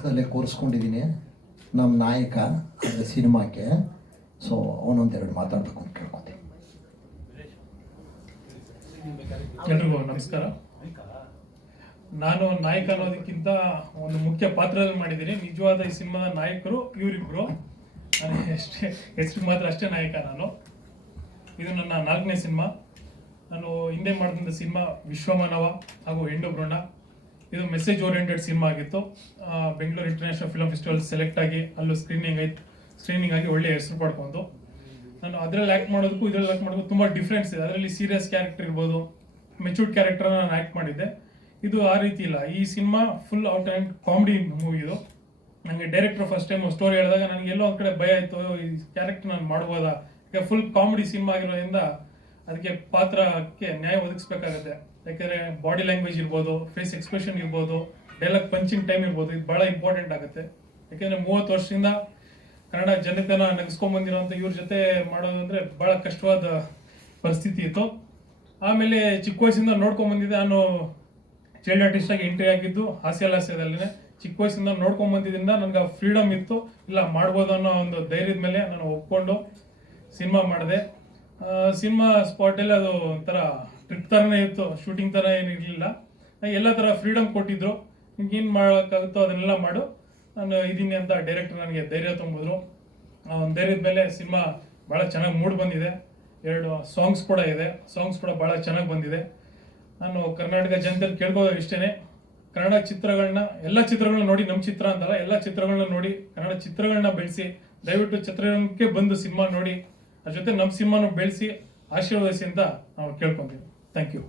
ಪಕ್ಕದಲ್ಲೇ ಕೂರಿಸ್ಕೊಂಡಿದ್ದೀನಿ ನಮ್ಮ ನಾಯಕ ಅಂದರೆ ಸಿನಿಮಾಕ್ಕೆ. ಸೊ ಅವನೊಂದೆರಡು ಮಾತಾಡಬೇಕು ಅಂತ ಕೇಳ್ಕೊತೀನಿ. ಎಲ್ರಿಗೂ ನಮಸ್ಕಾರ. ನಾನು ನಾಯಕ ಅನ್ನೋದಕ್ಕಿಂತ ಒಂದು ಮುಖ್ಯ ಪಾತ್ರದಲ್ಲಿ ಮಾಡಿದ್ದೀನಿ. ನಿಜವಾದ ಈ ಸಿನಿಮಾದ ನಾಯಕರು ಇವರಿಬ್ರು. ನಾನು ಅಷ್ಟೇ ಹೆಸರು ಮಾತ್ರ ಅಷ್ಟೇ ನಾಯಕ ನಾನು. ಇದು ನನ್ನ ನಾಲ್ಕನೇ ಸಿನಿಮಾ. ನಾನು ಹಿಂದೆ ಮಾಡಿದಂಥ ಸಿನಿಮಾ ವಿಶ್ವಮಾನವ ಹಾಗೂ ಹೆಂಡು ಬ್ರೋಣ ಇದು ಮೆಸೇಜ್ ಓರಿಯೆಂಟೆಡ್ ಸಿನಿಮಾ ಆಗಿತ್ತು. Bengaluru international film festival select ಆಗಿ ಅಲ್ಲೂ ಸ್ಕ್ರೀನಿಂಗ್ ಆಯ್ತು. ಸ್ಕ್ರೀನಿಂಗ್ ಆಗಿ ಒಳ್ಳೆ ಹೆಸರು ಪಡ್ಕೊಂಡು ನಾನು ಅದರಲ್ಲಿ ಆ್ಯಕ್ಟ್ ಮಾಡೋದಕ್ಕೂ ಇದರಲ್ಲಿ ಆ್ಯಕ್ಟ್ ಮಾಡೋದಕ್ಕೂ ತುಂಬ ಡಿಫ್ರೆನ್ಸ್ ಇದೆ. ಅದರಲ್ಲಿ ಸೀರಿಯಸ್ ಕ್ಯಾರೆಕ್ಟರ್ ಇರ್ಬೋದು ಮೆಚೂರ್ಡ್ ಕ್ಯಾರೆಕ್ಟರ್ ನಾನು ಆ್ಯಕ್ಟ್ ಮಾಡಿದ್ದೆ. ಇದು ಆ ರೀತಿ ಇಲ್ಲ. ಈ cinema full out and comedy movie ಇದು. ನನಗೆ ಡೈರೆಕ್ಟರ್ ಫಸ್ಟ್ ಟೈಮ್ ಸ್ಟೋರಿ ಹೇಳಿದಾಗ ನನಗೆ ಎಲ್ಲೋ ಒಂದು ಕಡೆ ಭಯ ಆಯಿತು, ಈ ಕ್ಯಾರೆಕ್ಟರ್ ನಾನು ಮಾಡ್ಬೋದಾ? ಈಗ ಫುಲ್ ಕಾಮಿಡಿ ಸಿನಿಮಾ ಆಗಿರೋದ್ರಿಂದ ಅದಕ್ಕೆ ಪಾತ್ರಕ್ಕೆ ನ್ಯಾಯ ಒದಗಿಸ್ಬೇಕಾಗತ್ತೆ. ಯಾಕಂದರೆ ಬಾಡಿ ಲ್ಯಾಂಗ್ವೇಜ್ ಇರ್ಬೋದು ಫೇಸ್ ಎಕ್ಸ್ಪ್ರೆಷನ್ ಇರ್ಬೋದು ಡೈಲಾಗ್ ಪಂಚಿಂಗ್ ಟೈಮ್ ಇರ್ಬೋದು, ಇದು ಭಾಳ ಇಂಪಾರ್ಟೆಂಟ್ ಆಗುತ್ತೆ. ಯಾಕೆಂದರೆ ಮೂವತ್ತು ವರ್ಷದಿಂದ ಕನ್ನಡ ಜನತೆನ ನಗಿಸ್ಕೊಂಡ್ ಬಂದಿರೋಂಥ ಇವ್ರ ಜೊತೆ ಮಾಡೋದು ಅಂದರೆ ಬಹಳ ಕಷ್ಟವಾದ ಪರಿಸ್ಥಿತಿ ಇತ್ತು. ಆಮೇಲೆ ಚಿಕ್ಕ ವಯಸ್ಸಿಂದ ನೋಡ್ಕೊಂಡ್ ಬಂದಿದ್ದೆ. ನಾನು ಚೈಲ್ಡ್ ಆರ್ಟಿಸ್ಟ್ ಆಗಿ ಎಂಟ್ರಿ ಆಗಿದ್ದು ಹಾಸ್ಯಲಾಸ್ಯದಲ್ಲೇ ಚಿಕ್ಕ ವಯಸ್ಸಿಂದ ನೋಡ್ಕೊಂಡ್ ಬಂದಿದ್ದರಿಂದ ನನಗೆ ಫ್ರೀಡಮ್ ಇತ್ತು. ಇಲ್ಲ, ಮಾಡ್ಬೋದು ಅನ್ನೋ ಒಂದು ಧೈರ್ಯದ ಮೇಲೆ ನಾನು ಒಪ್ಕೊಂಡು ಸಿನಿಮಾ ಮಾಡಿದೆ. ಸಿನಿಮಾ ಸ್ಪಾಟಲ್ಲಿ ಅದು ಒಂಥರ ಟ್ರಿಪ್ ಥರನೇ ಇತ್ತು ಶೂಟಿಂಗ್ ಥರ ಏನು ಇರಲಿಲ್ಲ. ಎಲ್ಲ ಥರ ಫ್ರೀಡಮ್ ಕೊಟ್ಟಿದ್ರು. ಏನು ಮಾಡೋಕ್ಕಾಗುತ್ತೋ ಅದನ್ನೆಲ್ಲ ಮಾಡು. ನಾನು ಇದೀನಿ ಅಂತ ಡೈರೆಕ್ಟರ್ ನನಗೆ ಧೈರ್ಯ ತುಂಬಿದ್ರು. ಆ, ಒಂದು ಧೈರ್ಯದ ಮೇಲೆ ಸಿನಿಮಾ ಭಾಳ ಚೆನ್ನಾಗಿ ಮೂಡ್ ಬಂದಿದೆ. ಎರಡು ಸಾಂಗ್ಸ್ ಕೂಡ ಇದೆ. ಸಾಂಗ್ಸ್ ಕೂಡ ಭಾಳ ಚೆನ್ನಾಗಿ ಬಂದಿದೆ. ನಾನು ಕರ್ನಾಟಕ ಜನತೆಯಲ್ಲಿ ಕೇಳ್ಬೋದು ಇಷ್ಟೇ ಕನ್ನಡ ಚಿತ್ರಗಳನ್ನ, ಎಲ್ಲ ಚಿತ್ರಗಳನ್ನ ನೋಡಿ ನಮ್ಮ ಚಿತ್ರ ಅಂತಲ್ಲ, ಎಲ್ಲ ಚಿತ್ರಗಳನ್ನ ನೋಡಿ, ಕನ್ನಡ ಚಿತ್ರಗಳನ್ನ ಬೆಳೆಸಿ, ದಯವಿಟ್ಟು ಚಿತ್ರರಂಗಕ್ಕೆ ಬಂದು ಸಿನಿಮಾ ನೋಡಿ. ಅದ್ರ ಜೊತೆ ನಮ್ಮ ಸಿಂಹನ ಬೆಳೆಸಿ ಆಶೀರ್ವದಿಸಿ ಅಂತ ನಾವು ಕೇಳ್ಕೊಂತೀವಿ. Thank you